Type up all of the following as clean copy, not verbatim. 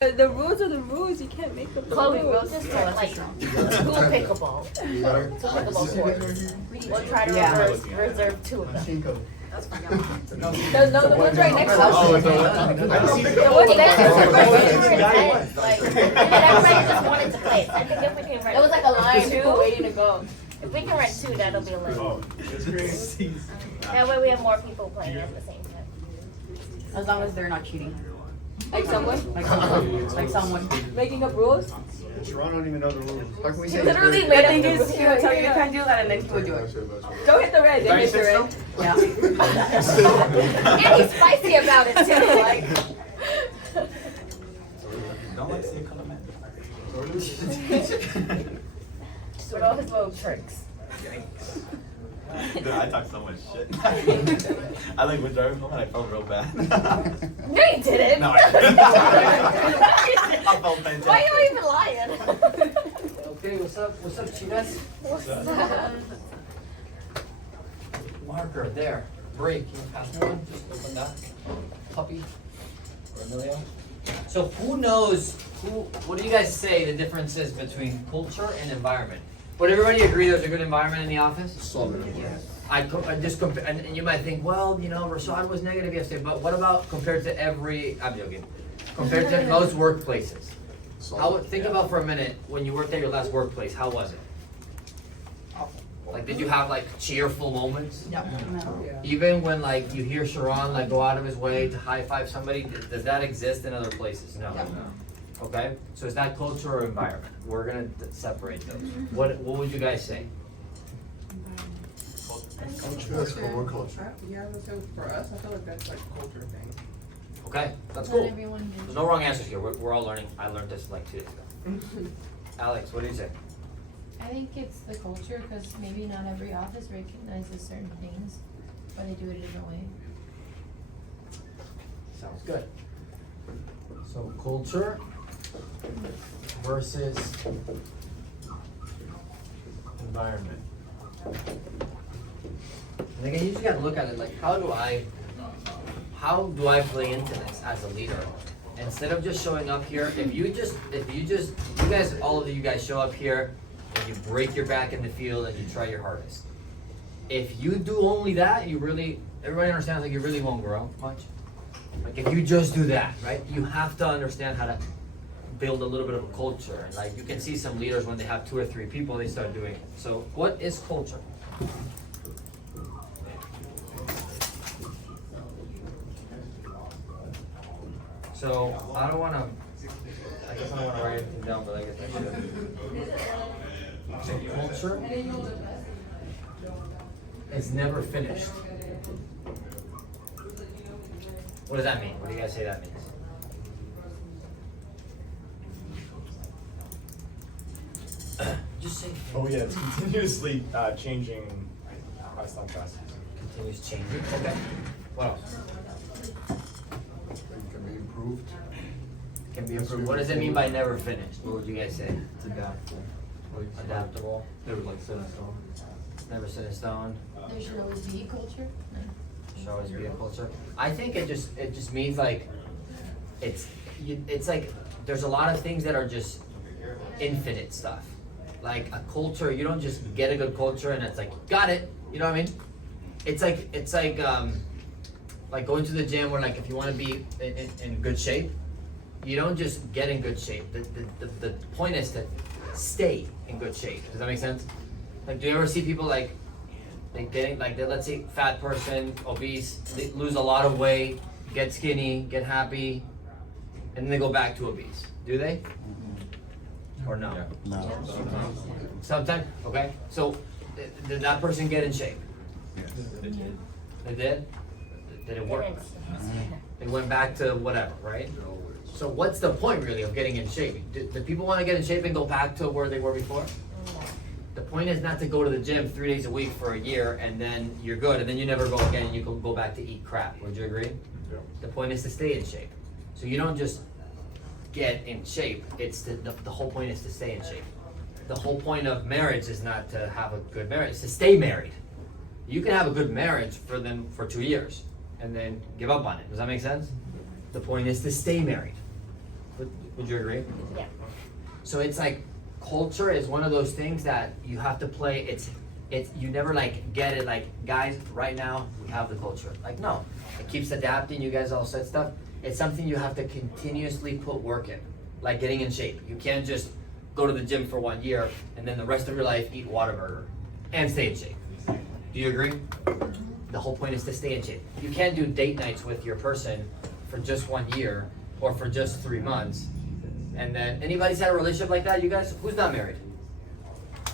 The rules are the rules. You can't make them. Chloe, we'll just do like school pickleball. Pickleball courts. We'll try to reserve 2 of them. No, the ones right next to us. The ones next to us are intense. Like, everybody just wanted to play. So I think if we can rent, It was like a line, people waiting to go. if we can rent 2, that'll be a little. That way we have more people playing at the same time. As long as they're not cheating. Like someone Like someone. making up rules. Sharon don't even know the rules. How can we He say literally The made thing up is, he would tell you you can't do that, and then he would do it. Go hit the red. Then hit the red. Yeah. And he's spicy about it too. Like, Don't like see color man. with all his little tricks. Dude, I talk so much shit. I like went driving home and I felt real bad. No, you didn't. No, I didn't. I felt fantastic. Why are you even lying? Okay, what's up, chicas? Marker, there, break, can you pass me one, just open that, puppy, or Emilio? So who knows, what do you guys say the difference is between culture and environment? Would everybody agree there's a good environment in the office? I just compare, and you might think, well, you know, Rashad was negative yesterday, but what about compared to I'm joking, compared to most workplaces? Think about for a minute, when you worked at your last workplace, how was it? Like, did you have like cheerful moments? No. Even when like you hear Sharon like go out of his way to high five somebody, does that exist in other places? No. Okay, so is that culture or environment? We're gonna separate those. What would you guys say? That's for more culture. Yeah, so for us, I feel like that's like a culture thing. Okay, that's cool. There's no wrong answers here. We're all learning. I learned this like 2 days ago. Alex, what do you say? I think it's the culture, because maybe not every office recognizes certain things, but they do it a different way. Sounds good. So culture versus environment. And again, you just gotta look at it like, how do I play into this as a leader? Instead of just showing up here, if you guys, all of you guys show up here and you break your back in the field and you try your hardest. If you do only that, everybody understands like you really won't grow much. Like if you just do that, right? You have to understand how to build a little bit of a culture. And like you can see some leaders when they have 2 or 3 people, they start doing it. So what is culture? So I guess I don't wanna write anything down, but I guess I should. Culture is never finished. What does that mean? What do you guys say that means? Just say. Oh yeah, it's continuously changing class on class. Continues changing. Okay. What else? Can be improved. Can be improved. What does it mean by never finished? What would you guys say? It's adaptable. Adaptable. Never like set in stone. Never set in stone. There should always be culture. Should always be a culture. I think it just means like it's like there's a lot of things that are just infinite stuff. Like a culture, you don't just get a good culture and it's like got it. You know what I mean? It's like going to the gym where like if you want to be in good shape, you don't just get in good shape. The point is to stay in good shape. Does that make sense? Like, do you ever see people like getting like let's say fat person, obese, they lose a lot of weight, get skinny, get happy, and then they go back to obese? Do they? Or no? No. Sometimes. Okay. So did that person get in shape? They did? Did it work? They went back to whatever, right? So what's the point really of getting in shape? Do people want to get in shape and go back to where they were before? The point is not to go to the gym 3 days a week for a year and then you're good and then you never go again and you can go back to eat crap. Would you agree? Yeah. The point is to stay in shape. So you don't just get in shape. It's the whole point is to stay in shape. The whole point of marriage is not to have a good marriage, it's to stay married. You can have a good marriage for 2 years and then give up on it. Does that make sense? The point is to stay married. Would Would you agree? Yeah. So it's like culture is one of those things that you have to play. It's you never like get it like, guys, right now we have the culture. Like, no, it keeps adapting. You guys all said stuff. It's something you have to continuously put work in, like getting in shape. You can't just go to the gym for 1 year and then the rest of your life eat Whataburger and stay in shape. Do you agree? The whole point is to stay in shape. You can't do date nights with your person for just 1 year or for just 3 months. And then, anybody's had a relationship like that? You guys, who's not married?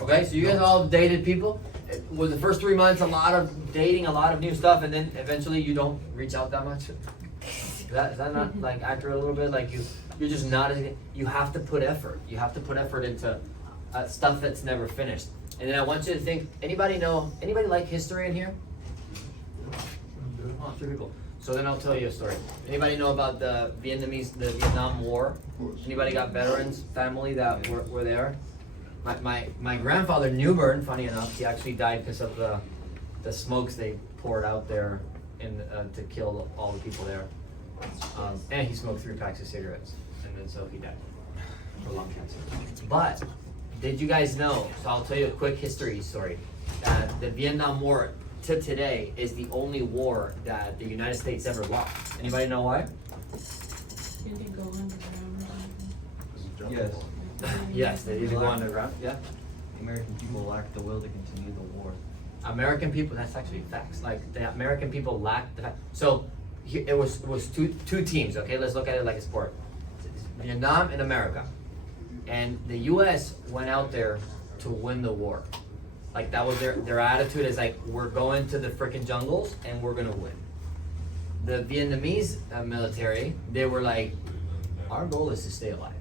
Okay, so you guys all have dated people. Was the first 3 months a lot of dating, a lot of new stuff, and then eventually you don't reach out that much? Is that not like accurate a little bit? Like you're just not as, you have to put effort. You have to put effort into stuff that's never finished. And then I want you to think, anybody like history in here? Oh, 3 people. So then I'll tell you a story. Anybody know about the Vietnam War? Anybody got veterans family that were there? My grandfather Newburn, funny enough, he actually died because of the smokes they poured out there to kill all the people there. And he smoked 3 packs of cigarettes, and then so he died for lung cancer. But did you guys know? So I'll tell you a quick history story. The Vietnam War to today is the only war that the United States ever lost. Anybody know why? Did they go underground or something? Yes. Yes, they did go underground. Yeah. The American people lacked the will to continue the war. American people, that's actually facts. Like the American people lacked the so it was two teams. Okay, let's look at it like a sport. Vietnam and America, and the U.S. went out there to win the war. Like that was their attitude is like, we're going to the freaking jungles and we're gonna win. The Vietnamese military, they were like, our goal is to stay alive.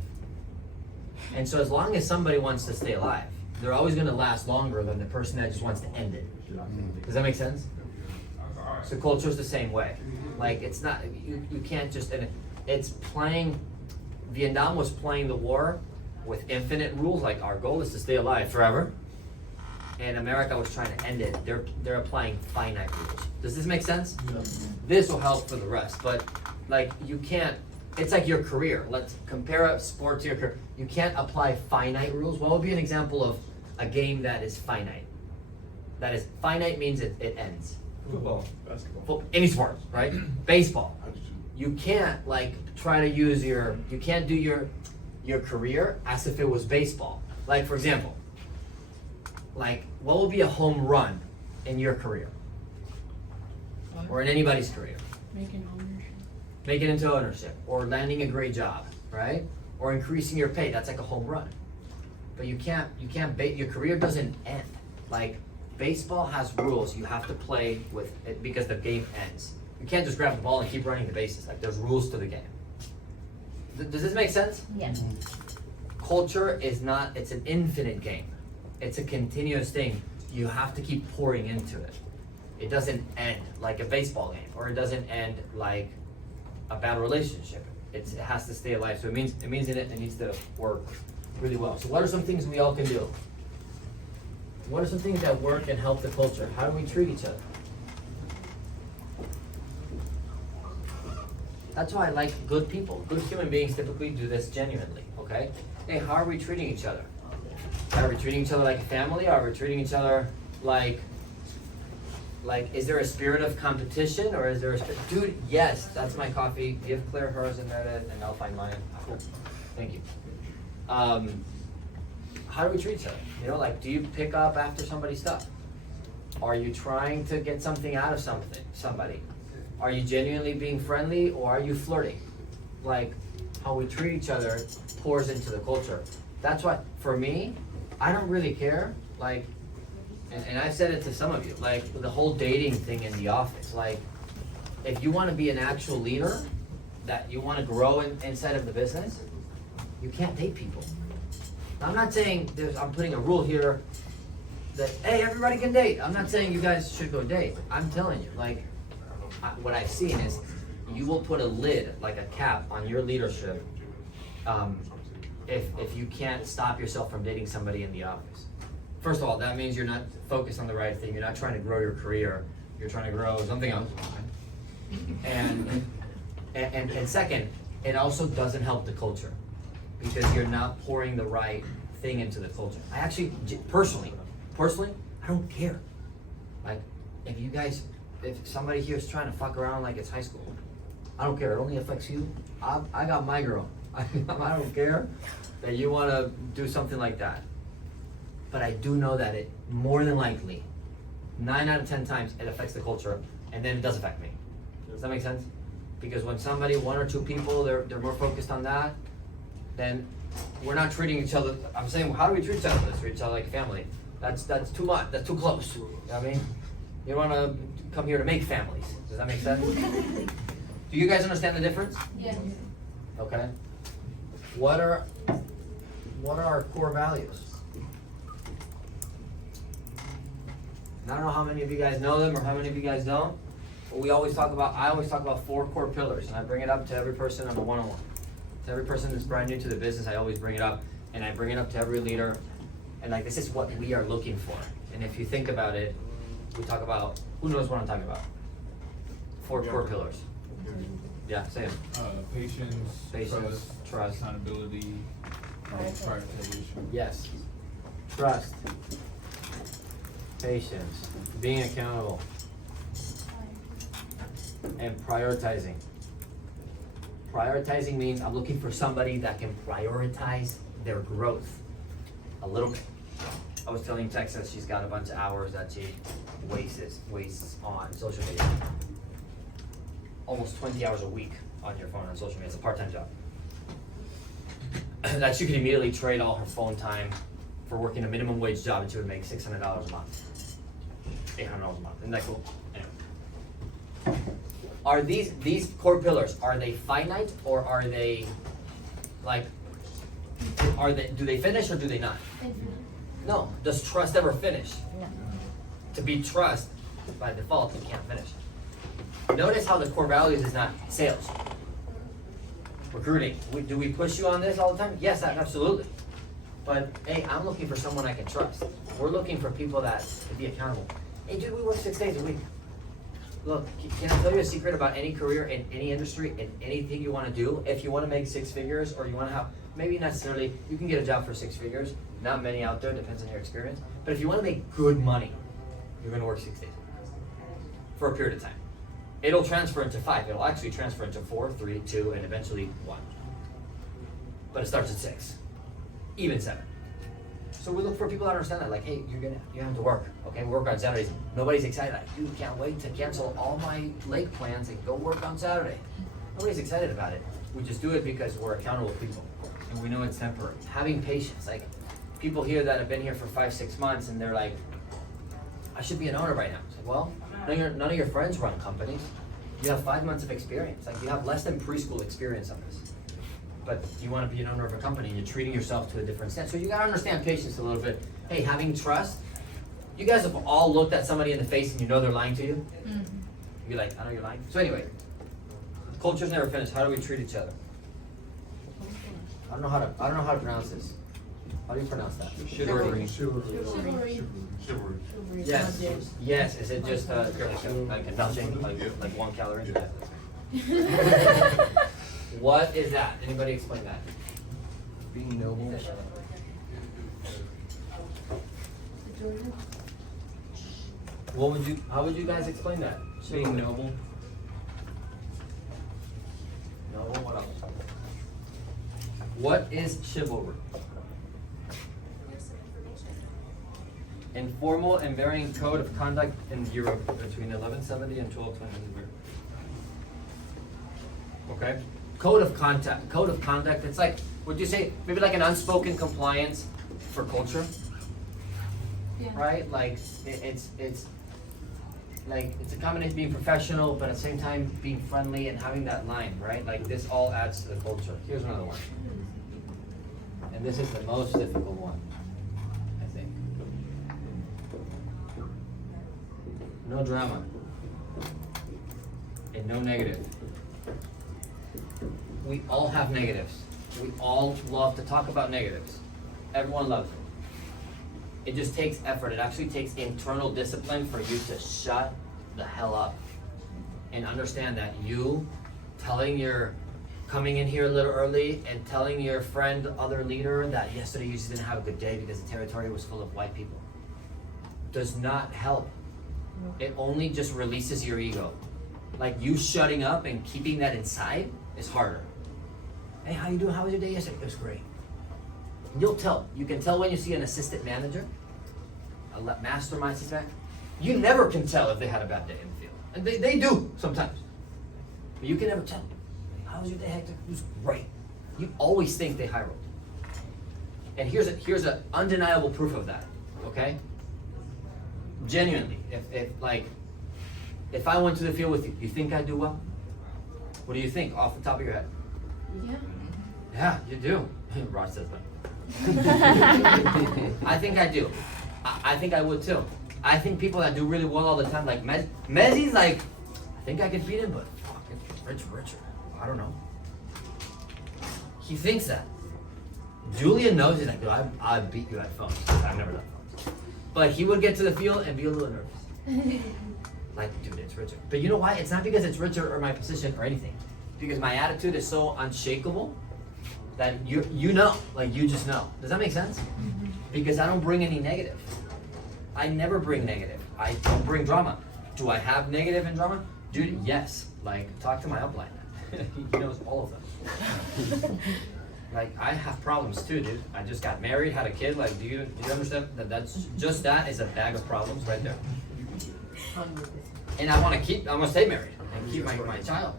And so as long as somebody wants to stay alive, they're always gonna last longer than the person that just wants to end it. Does that make sense? So culture is the same way. Like it's not, you can't just, and it's playing, Vietnam was playing the war with infinite rules, like our goal is to stay alive forever. And America was trying to end it. They're applying finite rules. Does this make sense? Yeah. This will help for the rest, but like you can't, it's like your career. Let's compare a sport to your career. You can't apply finite rules. What would be an example of a game that is finite? That is, finite means it ends. Football, basketball. Any sport, right? Baseball. You can't like try to use you can't do your career as if it was baseball. Like for example, like what would be a home run in your career? Or in anybody's career? Making ownership. Make it into ownership, or landing a great job, right? Or increasing your pay, that's like a home run. But your career doesn't end. Like baseball has rules, you have to play with it because the game ends. You can't just grab the ball and keep running the bases, like there's rules to the game. Does this make sense? Yes. Culture is not, it's an infinite game. It's a continuous thing. You have to keep pouring into it. It doesn't end like a baseball game, or it doesn't end like a bad relationship. It has to stay alive. So it means it needs to work really well. So what are some things we all can do? What are some things that work and help the culture? How do we treat each other? That's why I like good people. Good human beings typically do this genuinely, okay? Hey, how are we treating each other? Are we treating each other like a family? Are we treating each other like, is there a spirit of competition, or is there a spirit? Dude, yes, that's my coffee. Give Claire hers and Meredith, and I'll find mine. Cool. Thank you. How do we treat each other? You know, like, do you pick up after somebody's stuff? Are you trying to get something out of somebody? Are you genuinely being friendly, or are you flirting? Like, how we treat each other pours into the culture. That's why, for me, I don't really care. Like, and I've said it to some of you, like the whole dating thing in the office. Like, if you want to be an actual leader, that you want to grow inside of the business, you can't date people. Now, I'm not saying I'm putting a rule here that, hey, everybody can date. I'm not saying you guys should go date. I'm telling you, like, what I've seen is you will put a lid, like a cap, on your leadership if you can't stop yourself from dating somebody in the office. First of all, that means you're not focused on the right thing. You're not trying to grow your career. You're trying to grow something else. And second, it also doesn't help the culture. because you're not pouring the right thing into the culture. I actually, personally, I don't care. Like, if somebody here is trying to fuck around like it's high school, I don't care. It only affects you. I got my girl. I don't care that you want to do something like that. But I do know that it more than likely, 9 out of 10 times, it affects the culture, and then it does affect me. Does that make sense? Because when somebody, 1 or 2 people, they're more focused on that, then we're not treating each other. I'm saying, how do we treat each other? Let's treat each other like family. That's too much. That's too close. You know what I mean? You want to come here to make families. Does that make sense? Do you guys understand the difference? Yes. Okay. What are our core values? And I don't know how many of you guys know them or how many of you guys don't. But I always talk about 4 core pillars, and I bring it up to every person on a one-on-one. To every person that's brand new to the business, I always bring it up, and I bring it up to every leader. And like, this is what we are looking for. And if you think about it, we talk about, who knows what I'm talking about? 4 core pillars. Yeah, say it. Patience, Trust. accountability, prioritization. Yes. Trust. Patience. Being accountable. And prioritizing. Prioritizing means I'm looking for somebody that can prioritize their growth a little bit. I was telling Texas she's got a bunch of hours that she wastes on social media. Almost 20 hours a week on your phone on social media. It's a part-time job. That she could immediately trade all her phone time for working a minimum wage job, and she would make $600 a month, $800 a month. Isn't that cool? Anyway. Are these core pillars, are they finite, or are they like, do they finish or do they not? No. Does trust ever finish? No. To be trust, by default, you can't finish. Notice how the core values is not sales. Recruiting. Do we push you on this all the time? Yes, absolutely. But hey, I'm looking for someone I can trust. We're looking for people that can be accountable. Hey dude, we work 6 days a week. Look, can I tell you a secret about any career in any industry, in anything you want to do? If you want to make 6 figures, or you want to have, maybe not necessarily, you can get a job for 6 figures. Not many out there, depends on your experience. But if you want to make good money, you're going to work 6 days for a period of time. It'll transfer into 5. It'll actually transfer into 4, 3, 2, and eventually 1. But it starts at 6, even 7. So we look for people that understand that, like, hey, you have to work, okay? Work on Saturdays. Nobody's excited. Like, dude, can't wait to cancel all my lake plans and go work on Saturday. Nobody's excited about it. We just do it because we're accountable people, and we know it's temporary. Having patience, like, people here that have been here for 5, 6 months, and they're like, I should be an owner right now. It's like, well, none of your friends run companies. You have 5 months of experience. Like, you have less than preschool experience on this. But you want to be an owner of a company, and you're treating yourself to a different extent. So you gotta understand patience a little bit. Hey, having trust. You guys have all looked at somebody in the face and you know they're lying to you? Mm-hmm. You're like, I know you're lying. So anyway, culture's never finished. How do we treat each other? I don't know how to pronounce this. How do you pronounce that? Chivalry. Yes. Yes. Is it just like a nothing, like 1 calorie? What is that? Anybody explain that? Being noble. How would you guys explain that? Being noble. Noble, what else? What is chivalry? Informal and varying code of conduct in Europe between 1170 and 1220. Okay? Code of conduct, it's like, would you say, maybe like an unspoken compliance for culture? Yeah. Right? Like, it's like, it's a combination of being professional, but at the same time being friendly and having that line, right? Like, this all adds to the culture. Here's another one. And this is the most difficult one, I think. No drama. And no negative. We all have negatives. We all love to talk about negatives. Everyone loves it. It just takes effort. It actually takes internal discipline for you to shut the hell up and understand that you telling your coming in here a little early and telling your friend, other leader, that yesterday you just didn't have a good day because the territory was full of white people does not help. It only just releases your ego. Like you shutting up and keeping that inside is harder. Hey, how you doing? How was your day yesterday? It was great. You'll tell. You can tell when you see an assistant manager, a mastermind assistant. You never can tell if they had a bad day in the field. And they do sometimes. But you can never tell. How was your day, Hector? It was great. You always think they high rolled. And here's a undeniable proof of that. Okay? Genuinely, if I went to the field with you, you think I'd do well? What do you think off the top of your head? Yeah. Yeah, you do. Raj says that. I think I do. I think I would too. I think people that do really well all the time, like Mezzi's like, I think I could beat him, but fucking Richard. I don't know. He thinks that. Julian knows he's like, dude, I beat you at phones. I've never done phones. But he would get to the field and be a little nervous. Like, dude, it's Richard. But you know why? It's not because it's Richard or my position or anything. Because my attitude is so unshakable that you know, like you just know. Does that make sense? Because I don't bring any negative. I never bring negative. I don't bring drama. Do I have negative and drama? Dude, yes. Like, talk to my upline. He knows all of them. Like, I have problems too, dude. I just got married, had a kid. Like, do you understand that that is a bag of problems right there? And I want to stay married and keep my child.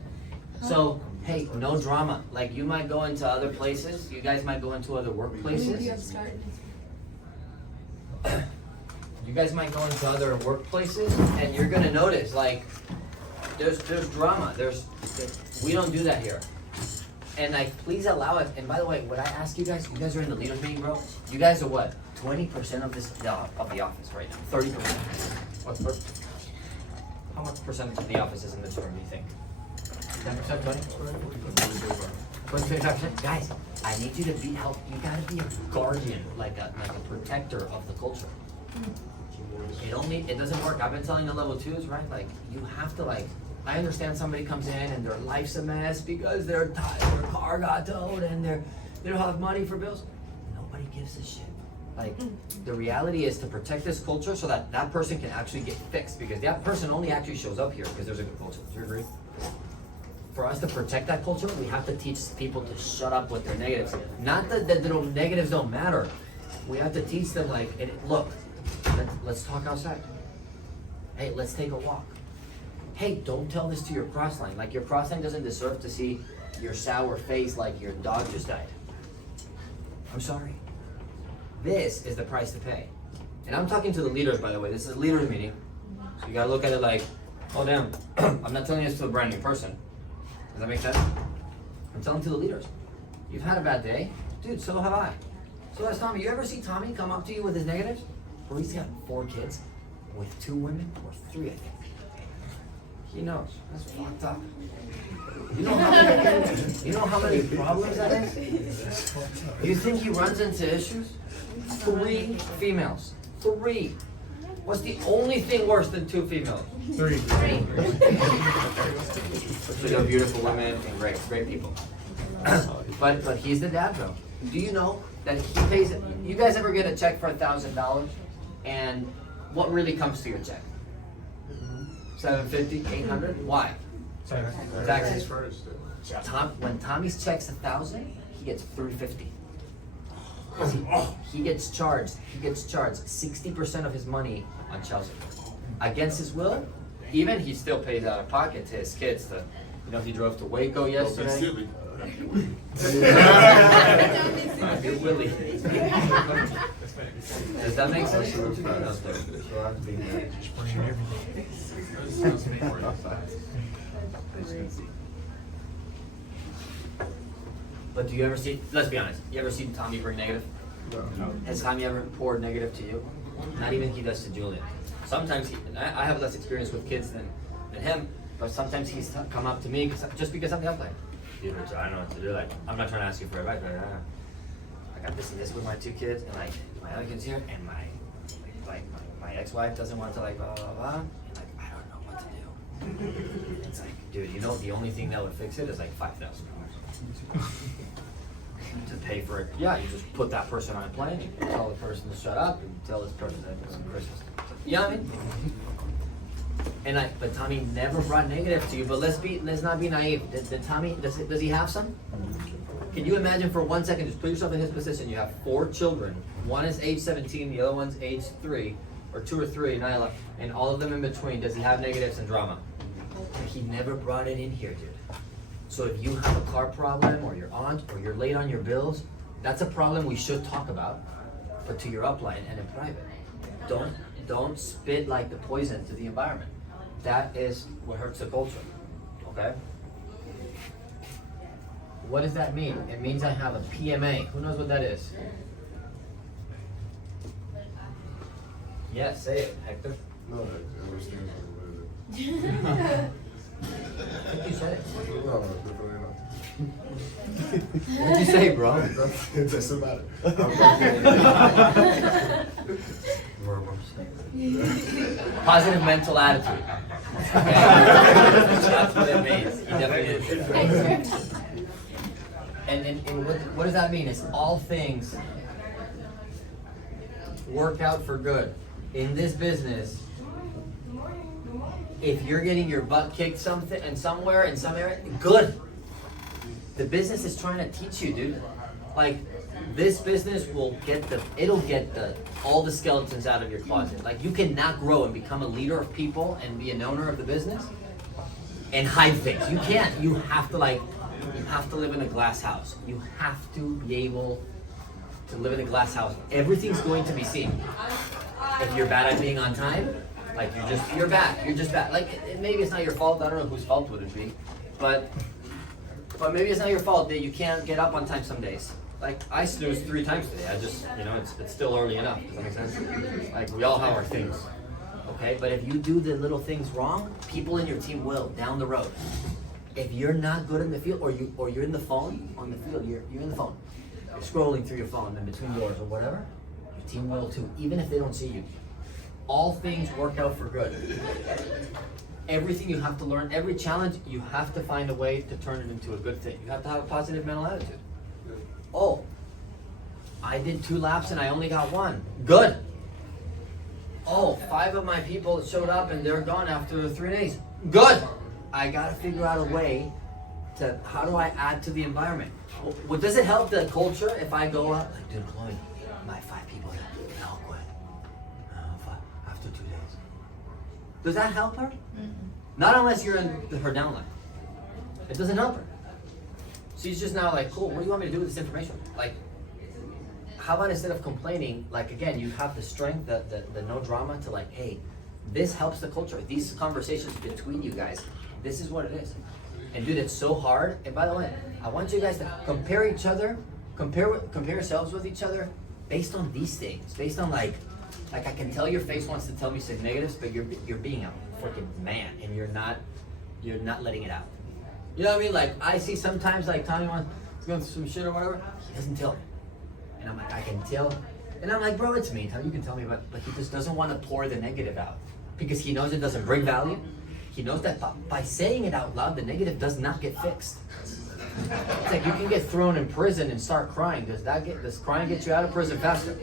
So, hey, no drama. Like, you might go into other places. You guys might go into other workplaces. You guys might go into other workplaces, and you're gonna notice, like, there's drama. We don't do that here. And like, please allow it. And by the way, what I ask you guys are in the leaders meeting, bro. You guys are what? 20% of the office right now. 30%. How much percent of the office is in this room? Do you think? 10%, 20? 25%. Guys, I need you to you gotta be a guardian, like a protector of the culture. It doesn't work. I've been telling the level 2s, right? Like, you have to, like, I understand somebody comes in and their life's a mess because their car got towed and they don't have money for bills. Nobody gives a shit. Like, the reality is to protect this culture so that that person can actually get fixed, because that person only actually shows up here because there's a good culture. Do you agree? For us to protect that culture, we have to teach people to shut up with their negatives. Not that the negatives don't matter. We have to teach them, like, look, let's talk outside. Hey, let's take a walk. Hey, don't tell this to your crossline. Like, your crossline doesn't deserve to see your sour face like your dog just died. I'm sorry. This is the price to pay. And I'm talking to the leaders, by the way. This is a leaders meeting. So you gotta look at it like, oh damn, I'm not telling this to a brand new person. Does that make sense? I'm telling to the leaders. You've had a bad day. Dude, so have I. So has Tommy. You ever see Tommy come up to you with his negatives? Bro, he's got 4 kids with 2 women, or 3, I think. He knows. That's fucked up. You know how many problems that is? You think he runs into issues? 3 females. 3. What's the only thing worse than 2 females? 3. So they're beautiful women and great people. But he's the dad though. Do you know that he pays? You guys ever get a check for $1,000? And what really comes to your check? $750, $800? Why? Taxes. When Tommy's checks $1,000, he gets $350. He gets charged 60% of his money on Chelsea. Against his will, even he still pays out of pocket to his kids. He drove to Waco yesterday. Willie. Does that make sense? But do you ever see, let's be honest, you ever seen Tommy bring negative? No. Has Tommy ever poured negative to you? Not even he does to Julian. Sometimes I have less experience with kids than him, but sometimes he's come up to me just because I'm the upline. Dude, Richard, I don't know what to do. Like, I'm not trying to ask you for advice, but I got this and this with my 2 kids, and like my other kids here, and my ex-wife doesn't want to, like, blah blah blah. And like, I don't know what to do. It's like, dude, you know, the only thing that would fix it is like $5,000 to pay for it. Yeah, you just put that person on a plane, you tell the person to shut up, and tell this person that it's Christmas. You know what I mean? But Tommy never brought negative to you. But let's not be naive. Did Tommy? Does he have some? Can you imagine for 1 second? Just put yourself in his position. You have 4 children. One is age 17. The other one's age 3, or 2 or 3, Nyla, and all of them in between. Does he have negatives and drama? He never brought it in here, dude. So if you have a car problem, or your aunt, or you're late on your bills, that's a problem we should talk about, but to your upline and in private. Don't spit like the poison to the environment. That is what hurts the culture, okay? What does that mean? It means I have a PMA. Who knows what that is? Yes, say it, Hector. No, I understand what it is. I think you said it. No, definitely not. What'd you say, bro? It doesn't matter. Positive mental attitude. Okay? That's what it means. He definitely is. And what does that mean? It's all things work out for good. In this business, if you're getting your butt kicked somewhere in some area, good. The business is trying to teach you, dude. Like, this business will it'll get all the skeletons out of your closet. Like, you cannot grow and become a leader of people and be an owner of the business and hide things. You can't. You have to live in a glass house. You have to be able to live in a glass house. Everything's going to be seen. If you're bad at being on time, like you're bad. You're just bad. Like, maybe it's not your fault. I don't know whose fault would it be, but maybe it's not your fault that you can't get up on time some days. Like, I snoozed 3 times today. I just, it's still early enough. Does that make sense? Like, we all have our things, okay? But if you do the little things wrong, people in your team will down the road. If you're not good in the field, or you're in the phone on the field, you're in the phone. You're scrolling through your phone in between doors or whatever. Your team will too, even if they don't see you. All things work out for good. Everything you have to learn, every challenge, you have to find a way to turn it into a good thing. You have to have a positive mental attitude. Oh, I did 2 laps and I only got 1. Good. Oh, 5 of my people showed up and they're gone after 3 days. Good. I gotta figure out a way to, how do I add to the environment? Well, does it help the culture if I go up, like, dude, Chloe, my 5 people here, they all quit. After 2 days. Does that help her? Mm-mm. Not unless you're in her downline. It doesn't help her. She's just now like, cool, what do you want me to do with this information? Like, how about instead of complaining, like, again, you have the strength, the no drama to, like, hey, this helps the culture. These conversations between you guys, this is what it is. And dude, it's so hard. And by the way, I want you guys to compare yourselves with each other based on these things. Based on like I can tell your face wants to tell me some negatives, but you're being a freaking man and you're not letting it out. You know what I mean? Like, I see sometimes, like, Tommy wants to go through some shit or whatever, he doesn't tell me. And I'm like, I can tell. And I'm like, bro, it's me, Tommy, you can tell me, but he just doesn't want to pour the negative out. Because he knows it doesn't bring value. He knows that by saying it out loud, the negative does not get fixed. It's like you can get thrown in prison and start crying. Does crying get you out of prison faster?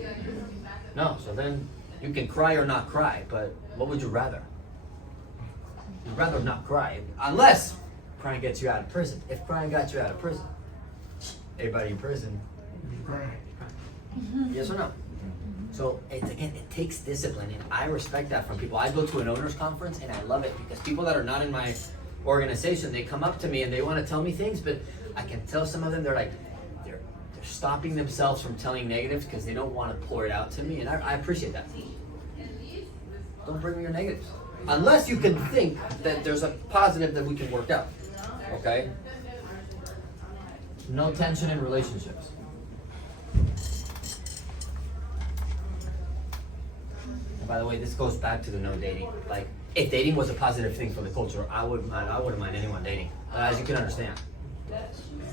No, so then you can cry or not cry, but what would you rather? You'd rather not cry, unless crying gets you out of prison. If crying got you out of prison, everybody in prison, yes or no? So it takes discipline, and I respect that from people. I go to an owners conference and I love it because people that are not in my organization, they come up to me and they want to tell me things, but I can tell some of them they're stopping themselves from telling negatives because they don't want to pour it out to me, and I appreciate that. Don't bring me your negatives unless you can think that there's a positive that we can work out. Okay? No tension in relationships. And by the way, this goes back to the no dating. Like, if dating was a positive thing for the culture, I wouldn't mind anyone dating. As you can understand,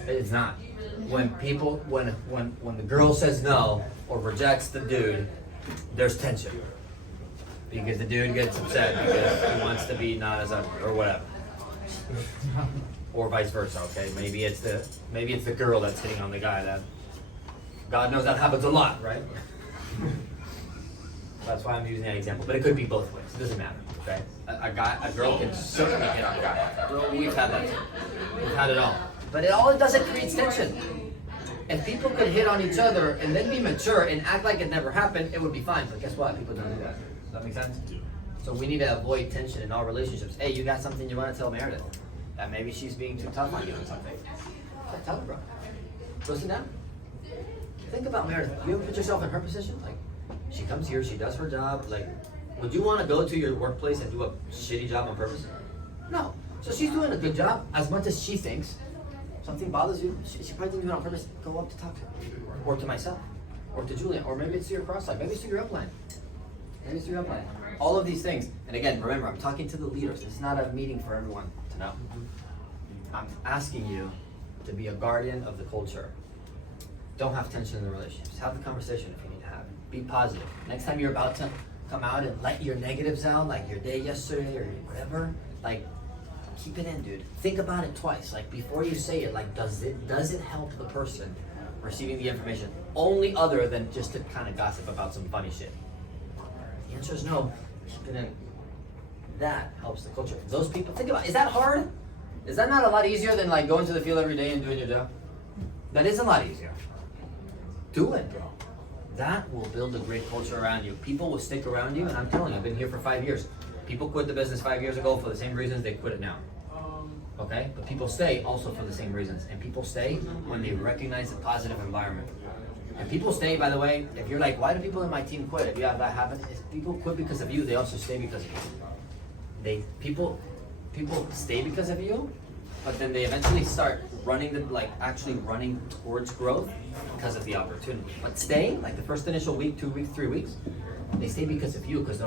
it's not. When the girl says no or rejects the dude, there's tension because the dude gets upset because he wants to be not as a or whatever. Or vice versa, okay? Maybe it's the girl that's hitting on the guy. That God knows that happens a lot, right? That's why I'm using that example. But it could be both ways. It doesn't matter, okay? A girl can certainly hit on a guy. Well, we've had that too. We've had it all. But it does it creates tension. If people could hit on each other and then be mature and act like it never happened, it would be fine. But guess what? People don't do that. Does that make sense? So we need to avoid tension in all relationships. Hey, you got something you want to tell Meredith? That maybe she's being too tough on you or something. Tell her, bro. Go sit down. Think about Meredith. You ever put yourself in her position? Like, she comes here, she does her job. Like, would you want to go to your workplace and do a shitty job on purpose? No. So she's doing a good job as much as she thinks. Something bothers you, she probably didn't do it on purpose. Go up to talk to her. Or to myself. Or to Julia. Or maybe it's to your cross line. Maybe it's to your upline. Maybe it's to your upline. All of these things. And again, remember, I'm talking to the leaders. It's not a meeting for everyone to know. I'm asking you to be a guardian of the culture. Don't have tension in the relationships. Have the conversation if you need to have it. Be positive. Next time you're about to come out and let your negatives out, like your day yesterday or whatever, like, keep it in, dude. Think about it twice. Like, before you say it, like, does it help the person receiving the information? Only other than just to kind of gossip about some funny shit. The answer is no. Keep it in. That helps the culture. Those people, think about it. Is that hard? Is that not a lot easier than like going to the field every day and doing your job? That is a lot easier. Do it, bro. That will build a great culture around you. People will stick around you, and I'm telling you, I've been here for 5 years. People quit the business 5 years ago for the same reasons they quit it now. Okay? But people stay also for the same reasons. And people stay when they recognize the positive environment. And people stay, by the way, if you're like, why do people in my team quit? If you have that happen, if people quit because of you, they also stay because of you. People stay because of you, but then they eventually start actually running towards growth because of the opportunity. But stay, like the first initial week, 2 weeks, 3 weeks, they stay because of you, because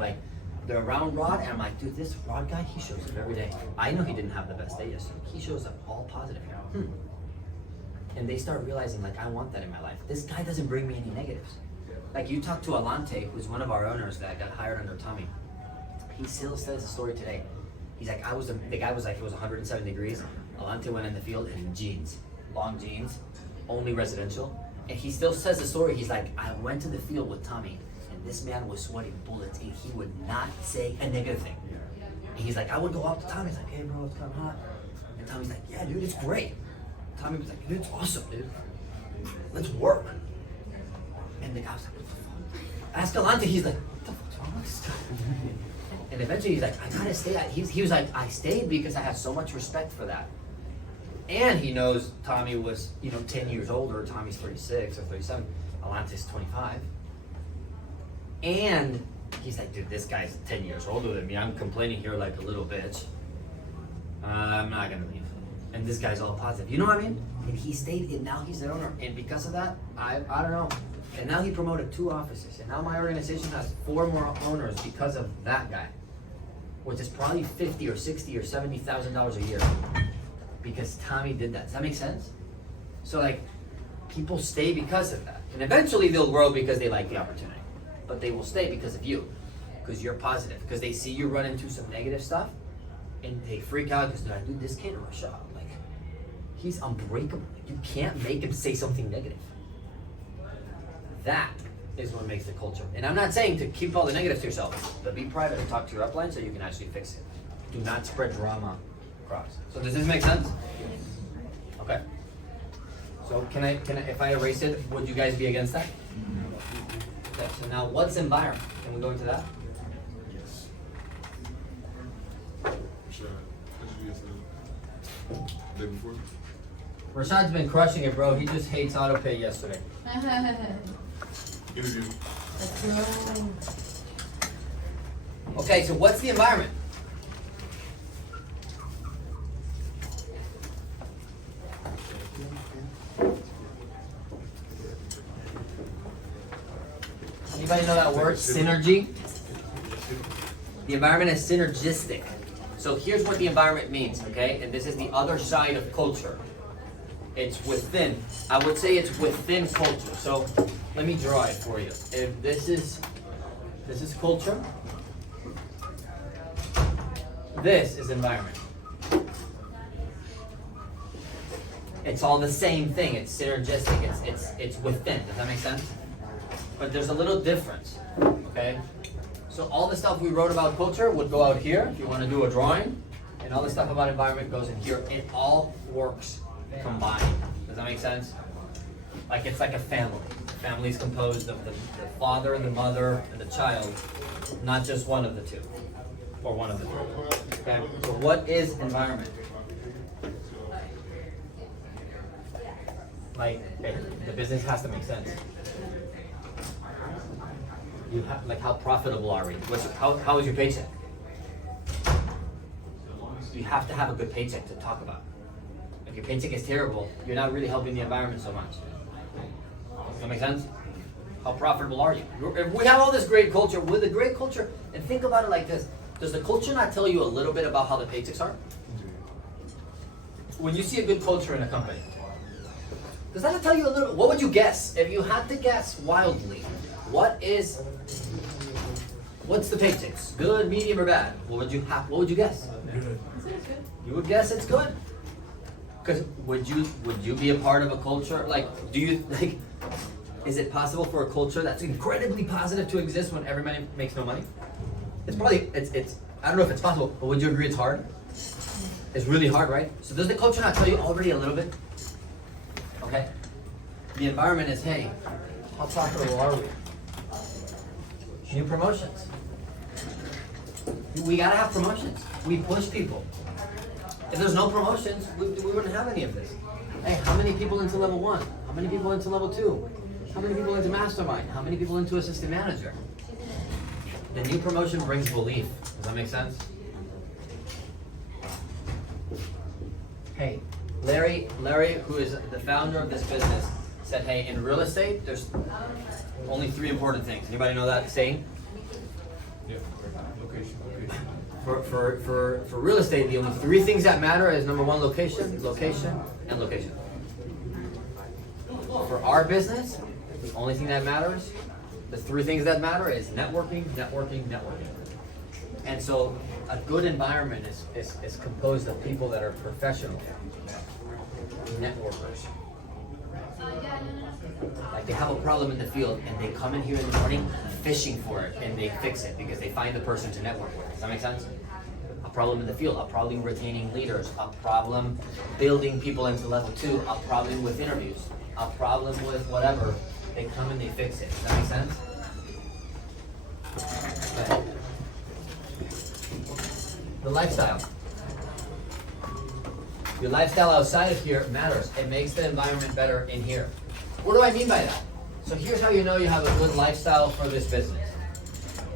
they're around Rod, and I'm like, dude, this Rod guy, he shows up every day. I know he didn't have the best day yesterday. He shows up all positive. And they start realizing, like, I want that in my life. This guy doesn't bring me any negatives. Like, you talk to Alante, who's one of our owners that got hired under Tommy. He still says the story today. He's like, the guy was like, it was 107 degrees. Alante went in the field in jeans, long jeans, only residential. And he still says the story. He's like, I went to the field with Tommy, and this man was sweating bullets, and he would not say a negative thing. And he's like, I would go up to Tommy, he's like, hey bro, it's kind of hot. And Tommy's like, yeah dude, it's great. Tommy was like, dude, it's awesome, dude. Let's work. And the guy was like, what the fuck? Ask Alante, he's like, what the fuck's wrong with this guy? And eventually he's like, I gotta stay. He was like, I stayed because I have so much respect for that. And he knows Tommy was, 10 years older. Tommy's 36 or 37. Alante's 25. And he's like, dude, this guy's 10 years older than me. I'm complaining here like a little bitch. I'm not gonna leave. And this guy's all positive. You know what I mean? And he stayed, and now he's the owner. And because of that, I don't know. And now he promoted 2 offices. And now my organization has 4 more owners because of that guy. Which is probably $50 or $60 or $70,000 a year. Because Tommy did that. Does that make sense? So like, people stay because of that. And eventually they'll grow because they like the opportunity. But they will stay because of you. Because you're positive. Because they see you run into some negative stuff. And they freak out because they're like, dude, this kid rush out. Like, he's unbreakable. You can't make him say something negative. That is what makes the culture. And I'm not saying to keep all the negatives to yourself, but be private and talk to your upline so you can actually fix it. Do not spread drama across. So does this make sense? Okay. So can I, if I erase it, would you guys be against that? Okay, so now what's environment? Can we go into that? Yes. Sure. What did you yesterday? Day before? Rashad's been crushing it, bro. He just hates autopay yesterday. Interview. Let's go. Okay, so what's the environment? Anybody know that word, synergy? The environment is synergistic. So here's what the environment means, okay? And this is the other side of culture. It's within. I would say it's within culture. So let me draw it for you. If this is culture, this is environment. It's all the same thing. It's synergistic. It's within. Does that make sense? But there's a little difference. Okay. So all the stuff we wrote about culture would go out here if you want to do a drawing, and all the stuff about environment goes in here. It all works combined. Does that make sense? Like it's like a family. Family is composed of the father, the mother, and the child, not just one of the two, or one of the three. Okay. So what is environment? Like the business has to make sense. You have, like, how profitable are we? How is your paycheck? You have to have a good paycheck to talk about. If your paycheck is terrible, you're not really helping the environment so much. Does that make sense? How profitable are you? If we have all this great culture, with a great culture, and think about it like this, does the culture not tell you a little bit about how the paychecks are? When you see a good culture in a company, does that not tell you a little? What would you guess? If you had to guess wildly, what's the paychecks? Good, medium, or bad? What would you guess? Good. You would guess it's good. Because would you be a part of a culture? Like, is it possible for a culture that's incredibly positive to exist when everybody makes no money? It's probably, I don't know if it's possible, but would you agree it's hard? It's really hard, right? So does the culture not tell you already a little bit? Okay. The environment is, hey, how profitable are we? New promotions. We gotta have promotions. We push people. If there's no promotions, we wouldn't have any of this. Hey, how many people into level 1? How many people into level 2? How many people into mastermind? How many people into assistant manager? The new promotion brings belief. Does that make sense? Hey, Larry, who is the founder of this business, said, hey, in real estate, there's only 3 important things. Anybody know that saying? Yeah, location. For real estate, the only 3 things that matter is number 1, location, and location. For our business, the only thing that matters, the 3 things that matter is networking. And so a good environment is composed of people that are professional, networkers. Like they have a problem in the field and they come in here in the morning fishing for it and they fix it because they find the person to network with. Does that make sense? A problem in the field, a problem retaining leaders, a problem building people into level 2, a problem with interviews, a problem with whatever. They come and they fix it. Does that make sense? Okay. The lifestyle. Your lifestyle outside of here matters. It makes the environment better in here. What do I mean by that? So here's how you know you have a good lifestyle for this business.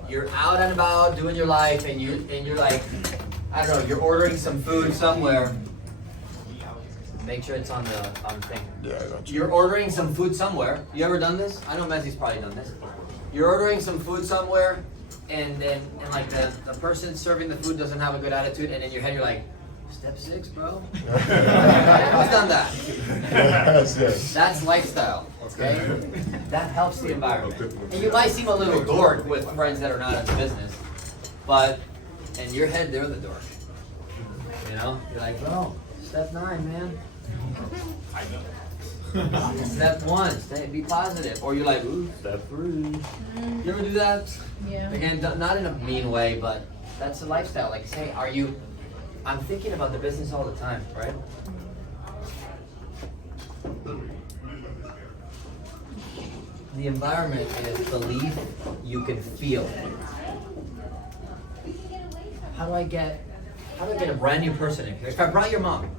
You're out and about doing your life and you're like, I don't know, you're ordering some food somewhere. Make sure it's on the thing. Yeah, I got you. You're ordering some food somewhere. You ever done this? I know Mezzi's probably done this. You're ordering some food somewhere and like the person serving the food doesn't have a good attitude and in your head you're like, step 6, bro. Who's done that? Yes. That's lifestyle, okay? That helps the environment. And you might seem a little dork with friends that are not in the business, but in your head, they're the dork. You know? You're like, bro, step 9, man. I know. Step 1, be positive. Or you're like, ooh, step 3. You ever do that? Yeah. Again, not in a mean way, but that's a lifestyle. Like, say, I'm thinking about the business all the time, right? The environment is belief you can feel. How do I get a brand new person in here? If I brought your mom,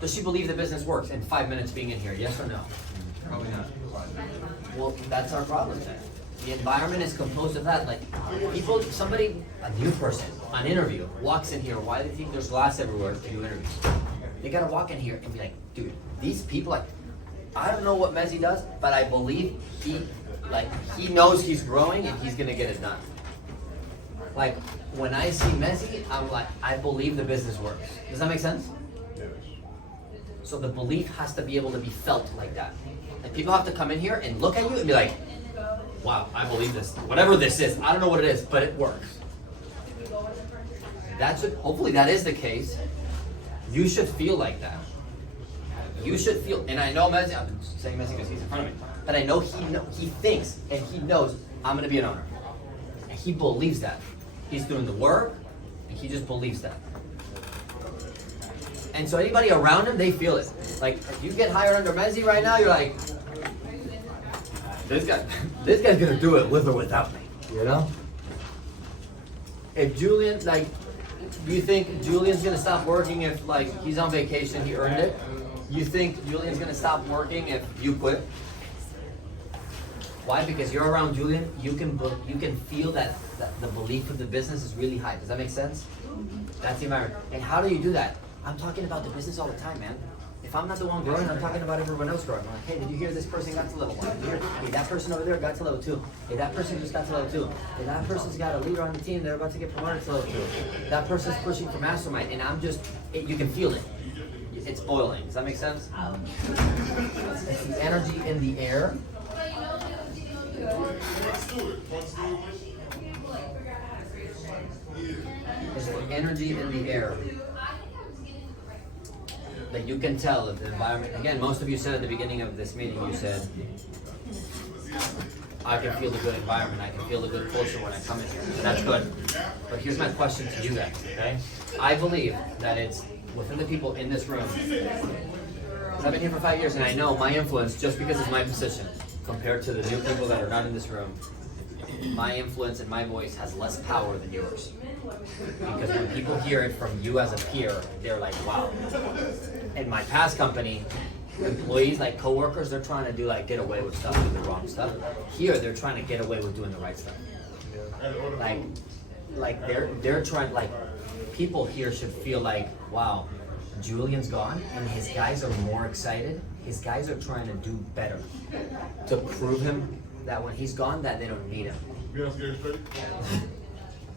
does she believe the business works in 5 minutes being in here? Yes or no? Probably not. Well, that's our problem then. The environment is composed of that. Like a new person, an interview, walks in here. Why do they think there's glass everywhere to do interviews? They gotta walk in here and be like, dude, these people, like, I don't know what Mezzi does, but I believe he knows he's growing and he's gonna get it done. Like, when I see Mezzi, I'm like, I believe the business works. Does that make sense? Yes. So the belief has to be able to be felt like that. And people have to come in here and look at you and be like, wow, I believe this. Whatever this is, I don't know what it is, but it works. Hopefully that is the case. You should feel like that. You should feel, and I know Messi, I'm saying Messi because he's in front of me, but I know he thinks and he knows I'm gonna be an owner. And he believes that. He's doing the work, and he just believes that. And so anybody around him, they feel it. Like, if you get hired under Messi right now, you're like, this guy's gonna do it with or without me, you know? If Julian, like, do you think Julian's gonna stop working if, like, he's on vacation, he earned it? You think Julian's gonna stop working if you quit? Why? Because you're around Julian, you can feel that the belief of the business is really high. Does that make sense? That's the environment. And how do you do that? I'm talking about the business all the time, man. If I'm not the one growing, I'm talking about everyone else growing. I'm like, hey, did you hear this person got to level 1? Did you hear, hey, that person over there got to level 2. Hey, that person just got to level 2. Hey, that person's got a leader on the team, they're about to get promoted to level 2. That person's pushing for mastermind, and I'm just, you can feel it. It's boiling. Does that make sense? It's the energy in the air. It's the energy in the air that you can tell if the environment, again, most of you said at the beginning of this meeting, you said, I can feel the good environment, I can feel the good culture when I come in here. That's good. But here's my question to you guys, okay? I believe that it's within the people in this room. Because I've been here for 5 years and I know my influence, just because it's my position, compared to the new people that are not in this room, my influence and my voice has less power than yours. Because when people hear it from you as a peer, they're like, wow. In my past company, employees, like coworkers, they're trying to do like get away with stuff, do the wrong stuff. Here, they're trying to get away with doing the right stuff. Like they're trying, like, people here should feel like, wow, Julian's gone and his guys are more excited. His guys are trying to do better to prove him that when he's gone, that they don't need him.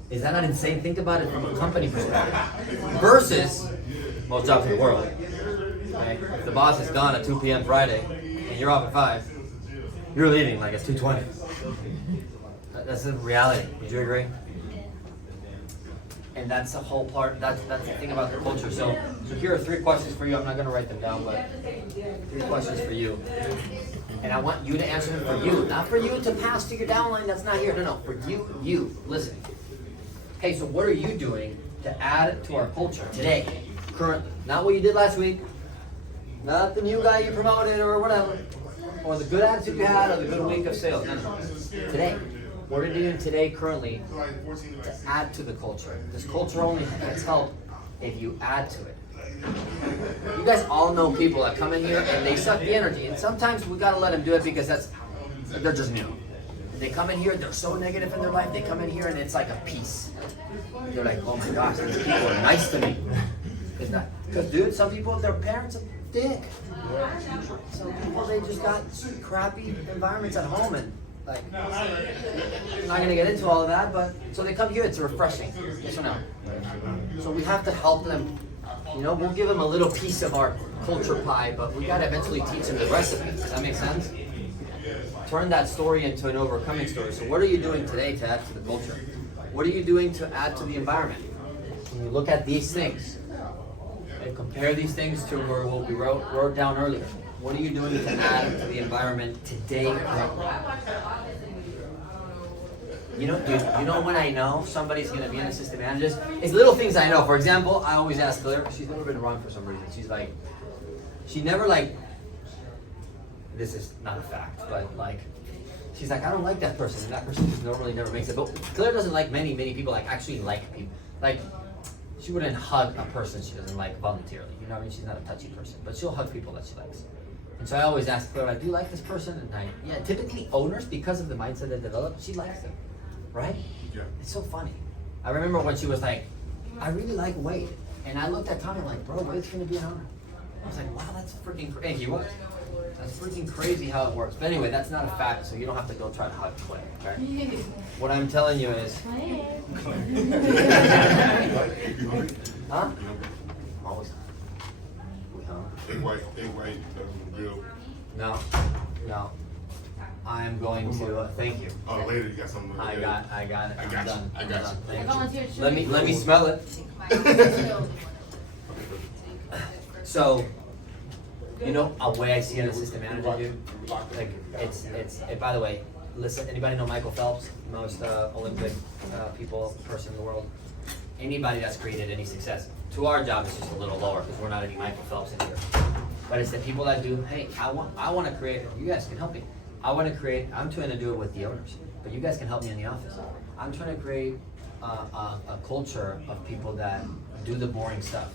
Is that not insane? Think about it from a company perspective. Versus most jobs in the world. Okay? If the boss is gone at 2 p.m. Friday and you're off at 5, you're leaving like at 2:20. That's the reality. Would you agree? And that's the whole part. That's the thing about the culture. So here are 3 questions for you. I'm not going to write them down, but 3 questions for you. And I want you to answer them for you, not for you to pass to your downline that's not here. No, for you. Listen. Hey, so what are you doing to add to our culture today, currently? Not what you did last week, not the new guy you promoted or whatever, or the good attitude you had or the good week of sales. No. Today. What are you doing today, currently, to add to the culture? This culture only gets help if you add to it. You guys all know people that come in here and they suck the energy, and sometimes we gotta let them do it because they're just new. They come in here, they're so negative in their life, they come in here and it's like a peace. They're like, oh my gosh, these people are nice to me. Because dude, some people, their parents are dick. Some people, they just got crappy environments at home, and like, I'm not gonna get into all of that, but so they come here, it's refreshing. Yes or no? So we have to help them. You know, we'll give them a little piece of our culture pie, but we gotta eventually teach them the recipe. Does that make sense? Turn that story into an overcoming story. So what are you doing today to add to the culture? What are you doing to add to the environment? When you look at these things, and compare these things to what we wrote down earlier. What are you doing to add to the environment today? You know, dude, you know when I know somebody's gonna be an assistant manager? It's little things I know. For example, I always ask Claire, she's never been wrong for some reason. She's like, she never like, this is not a fact, but like, she's like, I don't like that person, and that person just normally never makes it. But Claire doesn't like many people, like actually like people. Like, she wouldn't hug a person she doesn't like voluntarily. You know what I mean? She's not a touchy person, but she'll hug people that she likes. And so I always ask Claire, like, do you like this person? And yeah, typically owners, because of the mindset they develop, she likes them, right? Yeah. It's so funny. I remember when she was like, I really like Wade. And I looked at Tommy like, bro, Wade's gonna be an owner. I was like, wow, that's freaking crazy. And he was. That's freaking crazy how it works. But anyway, that's not a fact, so you don't have to go try to hug Claire, okay? What I'm telling you is... Huh? Always. Egg white, real. No. I'm going to, thank you. Oh, later you got something. I got it. I got I'm you. done. I got you. Thank you. Let me smell it. So, You know, a way I see an assistant manager, dude. Like it's. By the way, listen. Anybody know Michael Phelps, most Olympic person in the world? Anybody that's created any success. To our job, it's just a little lower because we're not any Michael Phelps in here. But it's the people that do. Hey, I want to create. You guys can help me. I want to create. I'm trying to do it with the owners, but you guys can help me in the office. I'm trying to create a culture of people that do the boring stuff.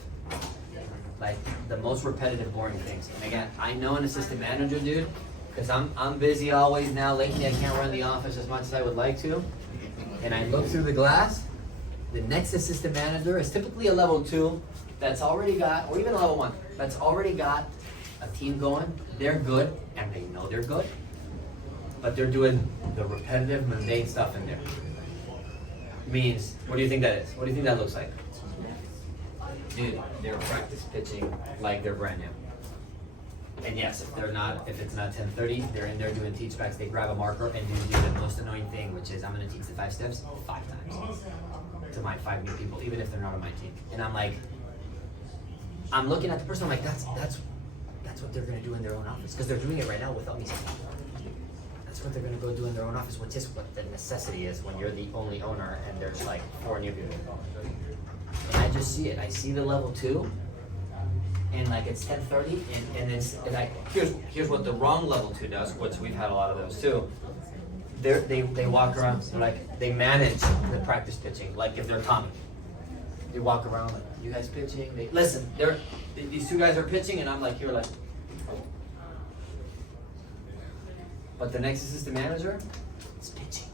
Like the most repetitive, boring things. And again, I know an assistant manager, dude, because I'm busy always now. Lately, I can't run the office as much as I would like to. And I look through the glass. The next assistant manager is typically a level 2 that's already got, or even a level 1, that's already got a team going. They're good, and they know they're good, but they're doing the repetitive, mundane stuff in there. Means, what do you think that is? What do you think that looks like? Dude, they're practice pitching like they're brand new. And yes, if it's not 10:30, they're in there doing teach backs. They grab a marker and do the most annoying thing, which is I'm gonna teach the 5 steps 5 times to my 5 new people, even if they're not on my team. And I'm like, I'm looking at the person. I'm like, that's what they're gonna do in their own office because they're doing it right now without me saying. That's what they're gonna go do in their own office, which is what the necessity is when you're the only owner and there's like 4 new people. And I just see it. I see the level 2, and like it's 10:30, and like here's what the wrong level 2 does, which we've had a lot of those too. They walk around like they manage the practice pitching, like if they're Tommy. They walk around like, you guys pitching? Listen, these 2 guys are pitching, and I'm like, you're like. But the next assistant manager is pitching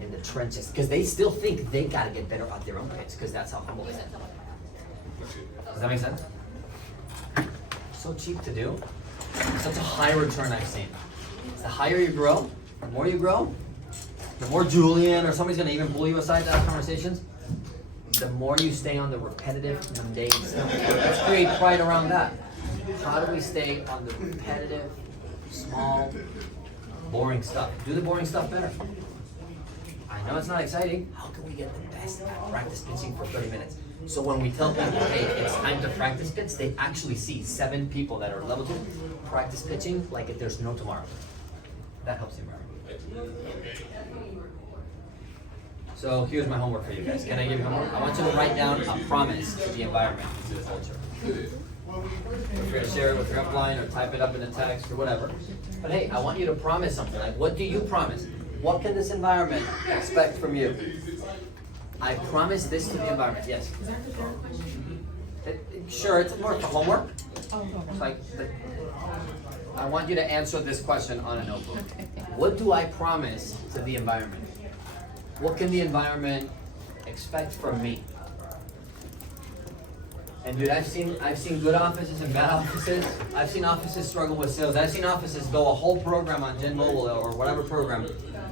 in the trenches because they still think they gotta get better at their own pitch because that's how humble they are. Does that make sense? So cheap to do. Such a high return I've seen. The higher you grow, the more you grow, the more Julian or somebody's gonna even pull you aside to have conversations, the more you stay on the repetitive, mundane stuff. Let's create pride around that. How do we stay on the repetitive, small, boring stuff? Do the boring stuff better. I know it's not exciting. How can we get the best at practice pitching for 30 minutes? So when we tell people, hey, it's time to practice pitch, they actually see 7 people that are level 2 practice pitching like if there's no tomorrow. That helps the environment. So here's my homework for you guys. Can I give you homework? I want you to write down a promise to the environment, to the culture. If you're gonna share it with your upline or type it up in the text or whatever. But hey, I want you to promise something. Like, what do you promise? What can this environment expect from you? I promise this to the environment. Yes. Is that the third question? Sure, it's more of a homework. Oh, It's like, I want you to answer this question on a notebook. okay. What do I promise to the environment? What can the environment expect from me? And dude, I've seen good offices and bad offices. I've seen offices struggle with sales. I've seen offices go a whole program on Gen Mobile or whatever program.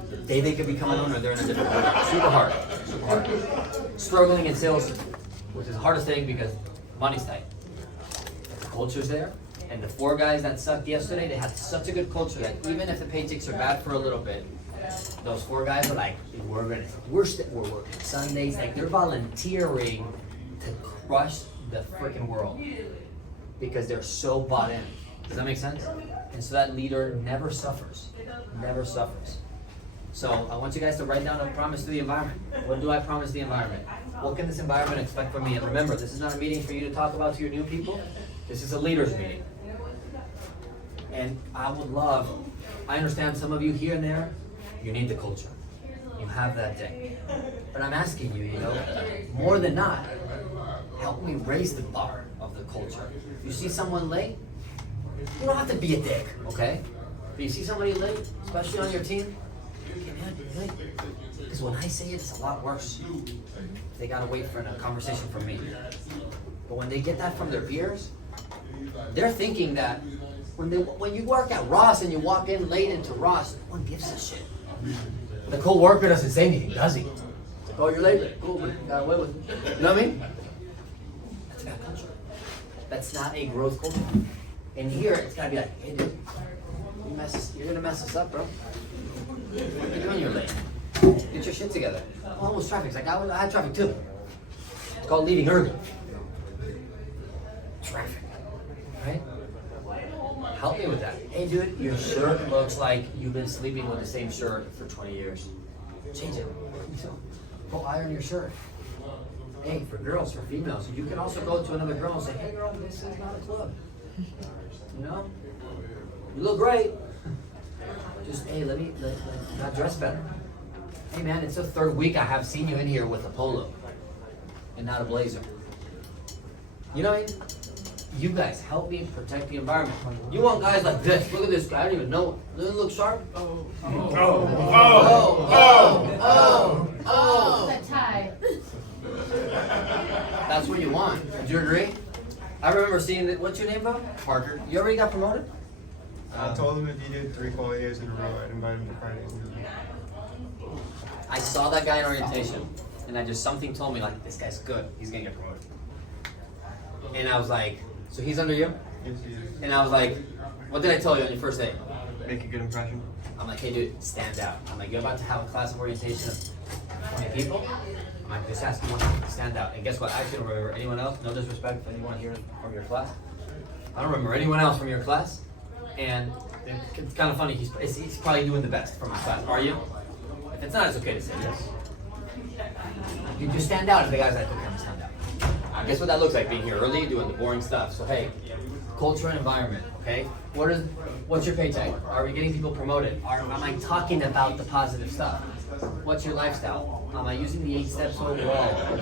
The day they could become an owner, they're in a different program. Super hard. Struggling in sales, which is the hardest thing because money's tight. The culture's there. And the 4 guys that sucked yesterday, they had such a good culture that even if the paychecks are bad for a little bit, those 4 guys are like, we're working Sundays, like they're volunteering to crush the freaking world because they're so bought in. Does that make sense? And so that leader never suffers. Never suffers. So I want you guys to write down a promise to the environment. What do I promise the environment? What can this environment expect from me? And remember, this is not a meeting for you to talk about to your new people. This is a leaders meeting. And I understand some of you here and there, you need the culture. You have that day. But I'm asking you, more than not, help me raise the bar of the culture. You see someone late, you don't have to be a dick, okay? But you see somebody late, especially on your team, okay, man, you're late. Because when I say it, it's a lot worse. They gotta wait for a conversation from me. But when they get that from their peers, they're thinking that when you work at Ross and you walk in late into Ross, no one gives a shit. The co-worker doesn't say anything, does he? It's like, oh, you're late. Cool, man. Got away with it. You know what I mean? That's a bad culture. That's not a growth culture. And here, it's gotta be like, hey, dude, you're gonna mess us up, bro. What are you doing? You're late. Get your shit together. Oh, almost traffic. It's like, I had traffic too. It's called leaving early. Traffic, right? help me with that. Hey dude, your shirt looks like you've been sleeping with the same shirt for 20 years. Change it. Go iron your shirt. Hey, for girls, for females, you can also go to another girl and say, hey girl, this is not a club. You know? You look great. Just, hey, not dress better. Hey man, it's the third week I have seen you in here with a polo and not a blazer. You know what I mean? You guys help me protect the environment. You want guys like this. Look at this guy. I don't even know. Doesn't it look sharp? The tie. That's what you want. Do you agree? I remember seeing that. What's your name, bro? Parker. You already got promoted? I told him if he did 3 quality days in a row, I'd invite him to Fridays. I saw that guy in orientation, and something told me like, this guy's good. He's gonna get promoted. And I was like, so he's under you? Yes, he is. And I was like, what did I tell you on your first day? Make a good impression. I'm like, hey dude, stand out. I'm like, you're about to have a class of orientation of 20 people. I'm like, just ask one, stand out. And guess what? I actually don't remember anyone else. No disrespect to anyone here from your class. I don't remember anyone else from your class. And it's kind of funny. He's probably doing the best from his class. Are you? If it's not, it's okay to say yes. You just stand out. And the guy's like, okay, I'm stand out. Guess what that looks like? Being here early, doing the boring stuff. So hey, culture and environment. Okay. What's your paycheck? Are we getting people promoted? Am I talking about the positive stuff? What's your lifestyle? Am I using the 8 steps overall?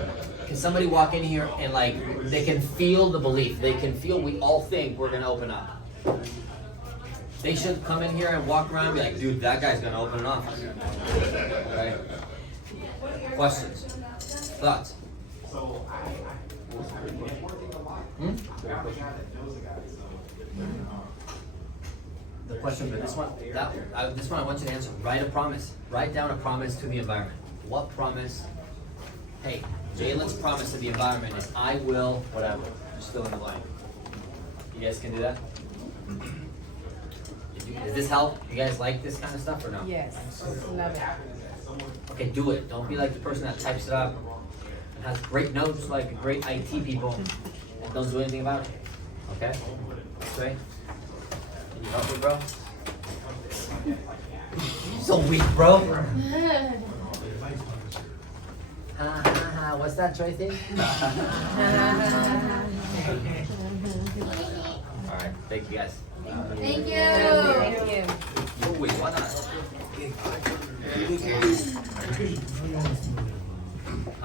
Can somebody walk in here and like they can feel the belief? They can feel we all think we're gonna open up. They should come in here and walk around and be like, dude, that guy's gonna open an office. Okay? Questions? Thoughts? The question for this one, this one I want you to answer. Write a promise. Write down a promise to the environment. What promise? Hey, Jalen's promise to the environment is I will, whatever. Just fill in the blank. You guys can do that? Does this help? You guys like this kind of stuff or no? Yes, love it. Okay, do it. Don't be like the person that types it up and has great notes like great IT people and don't do anything about it. Okay? That's right. Can you help me, bro? You're so weak, bro. What's that Troy thing? Alright, thank you guys. Thank you. Thank you. Oh, wait, why not?